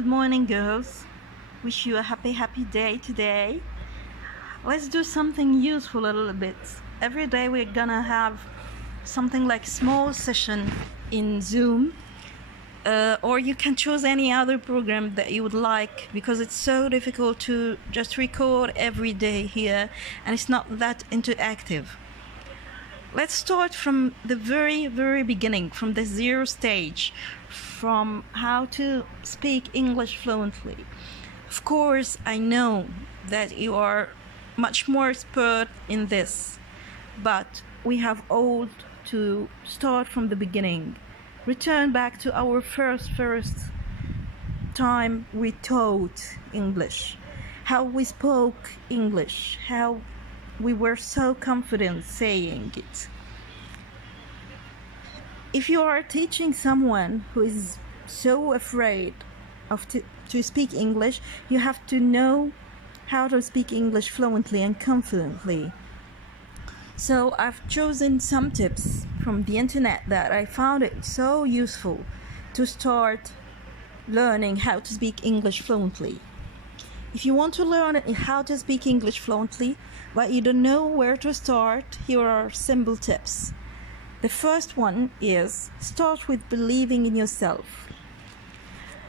Good morning, girls. Wish you a happy day today. Let's do something useful a little bit. Every day we're gonna have something like small session in Zoom, or you can choose any other program that you would like, because it's so difficult to just record every day here and it's not that interactive. Let's start from the very beginning, from the zero stage, from how to speak English fluently. Of course, I know that you are much more expert in this, but we have all to start from the beginning. Return back to our first time we taught English, how we spoke English, how we were so confident saying it. If you are teaching someone who is so afraid of to speak English, you have to know how to speak English fluently and confidently. So I've chosen some tips from the internet that I found it so useful to start learning how to speak English fluently. If you want to learn how to speak English fluently, but you don't know where to start, here are simple tips. The first one is start with believing in yourself.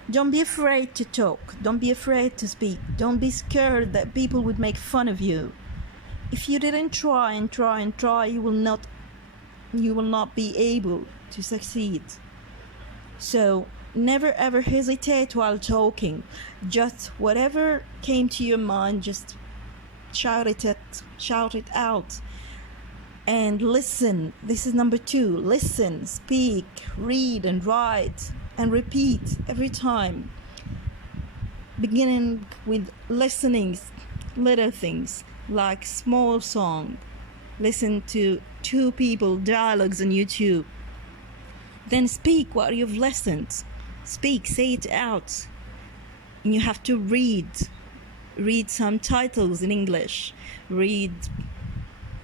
Don't be afraid to talk. Don't be afraid to speak. Don't be scared that people would make fun of you. If you didn't try, you will not be able to succeed. So never ever hesitate while talking. Just whatever came to your mind, just shout it out. And listen. This is number 2. Listen, speak, read and write and repeat every time. Beginning with listening, little things like small song. Listen to 2 people dialogues on YouTube. Then speak what you've listened. Speak, say it out. And you have to read some titles in English. Read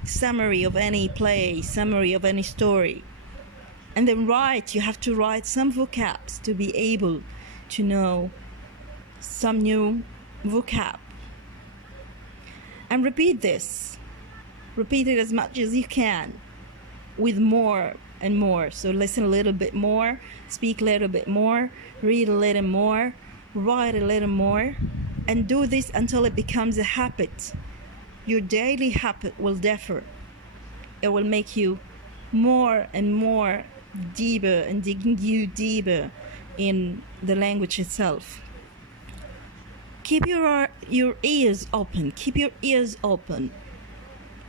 summary of any play, summary of any story. And then write. You have to write some vocabs to be able to know some new vocab. And repeat this. Repeat it as much as you can with more and more. So listen a little bit more, speak a little bit more, read a little more, write a little more, and do this until it becomes a habit. Your daily habit will differ. It will make you more and more deeper and digging you deeper in the language itself. Keep your ears open. Keep your ears open.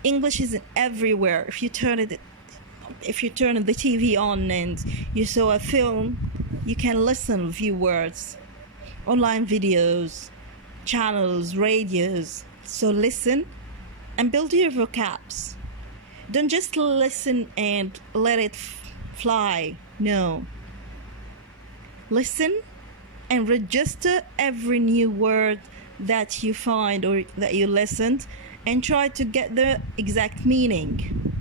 English is everywhere. If you turn the TV on and you saw a film, you can listen a few words. Online videos, channels, radios. So listen and build your vocabs. Don't just listen and let it fly. No. Listen and register every new word that you find or that you listened, and try to get the exact meaning.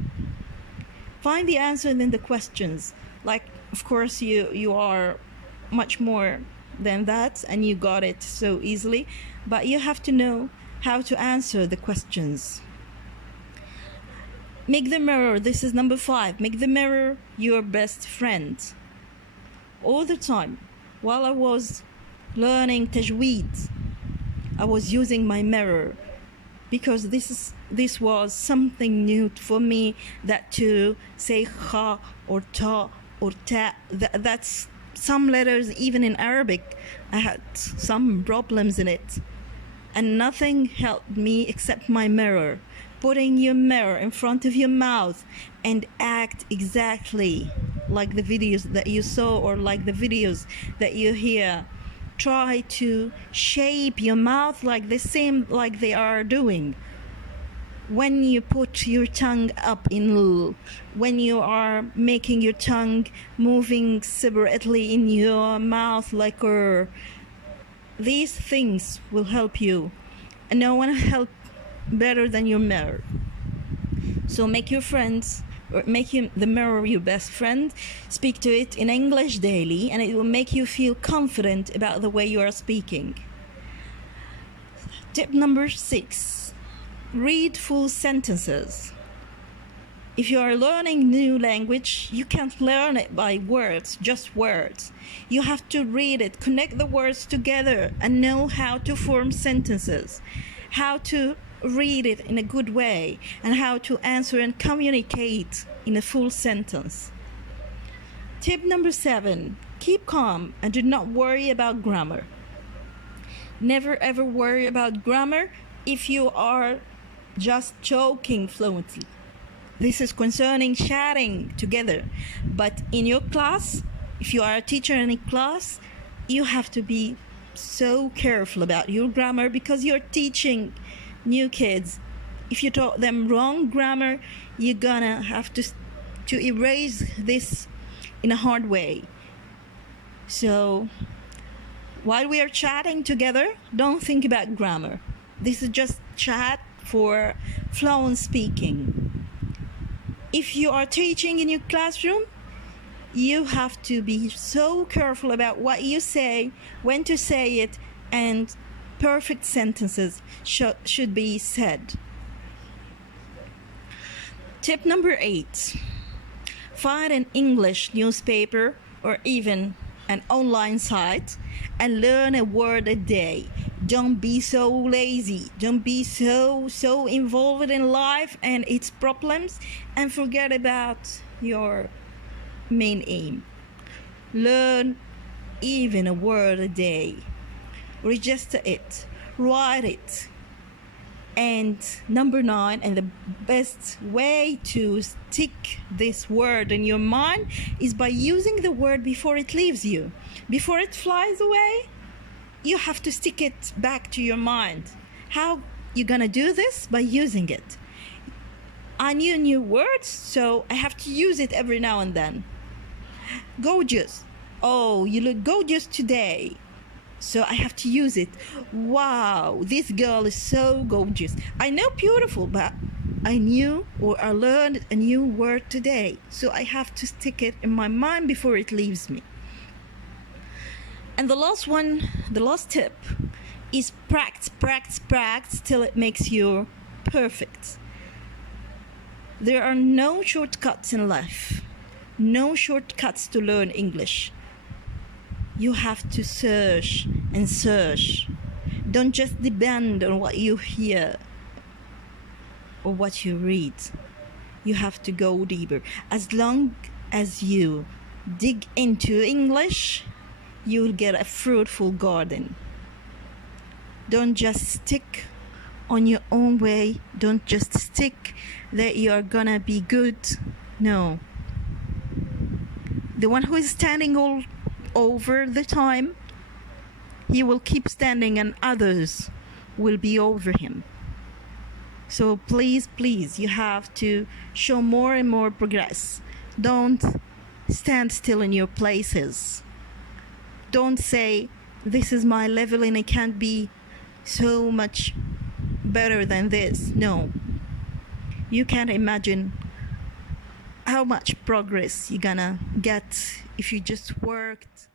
Find the answer in the questions. Like, of course, you are much more than that and you got it so easily, but you have to know how to answer the questions. Make the mirror. This is number 5. Make the mirror your best friend. All the time, while I was learning tajweed, I was using my mirror, because this was something new for me, that to say kha or ta or ta, that's some letters. Even in Arabic I had some problems in it, and nothing helped me except my mirror. Putting your mirror in front of your mouth and act exactly like the videos that you saw or like the videos that you hear. Try to shape your mouth like the same like they are doing. When you put your tongue up in l, when you are making your tongue moving separately in your mouth like these things will help you, and no one help better than your mirror. So make your friends or make the mirror your best friend. Speak to it in English daily, and it will make you feel confident about the way you are speaking. Tip number 6, read full sentences. If you are learning new language, you can't learn it by words, just words. You have to read it, connect the words together, and know how to form sentences, how to read it in a good way, and how to answer and communicate in a full sentence. Tip number 7, keep calm and do not worry about grammar. Never ever worry about grammar if you are just talking fluently. This is concerning chatting together. But in your class, if you are a teacher in a class, you have to be so careful about your grammar because you're teaching new kids. If you taught them wrong grammar, you're gonna have to erase this in a hard way. So while we are chatting together, don't think about grammar. This is just chat for fluent speaking. If you are teaching in your classroom, you have to be so careful about what you say, when to say it, and perfect sentences should be said. Tip number 8, find an English newspaper or even an online site and learn a word a day. Don't be so lazy. Don't be so involved in life and its problems and forget about your main aim. Learn even a word a day. Register it. Write it. And number 9, and the best way to stick this word in your mind is by using the word before it leaves you. Before it flies away, you have to stick it back to your mind. How you gonna do this? By using it. I knew new words, so I have to use it every now and then. Gorgeous. Oh, you look gorgeous today. So I have to use it. Wow, this girl is so gorgeous. I know beautiful, but I learned a new word today. So I have to stick it in my mind before it leaves me. And the last tip is practice till it makes you perfect. There are no shortcuts in life. No shortcuts to learn English. You have to search and search. Don't just depend on what you hear or what you read. You have to go deeper. As long as you dig into English, you will get a fruitful garden. Don't just stick on your own way. Don't just stick that you are gonna be good. No. The one who is standing all over the time, he will keep standing and others will be over him. So please, you have to show more and more progress. Don't stand still in your places. Don't say, this is my level and I can't be so much better than this. No. You can't imagine how much progress you're gonna get if you just worked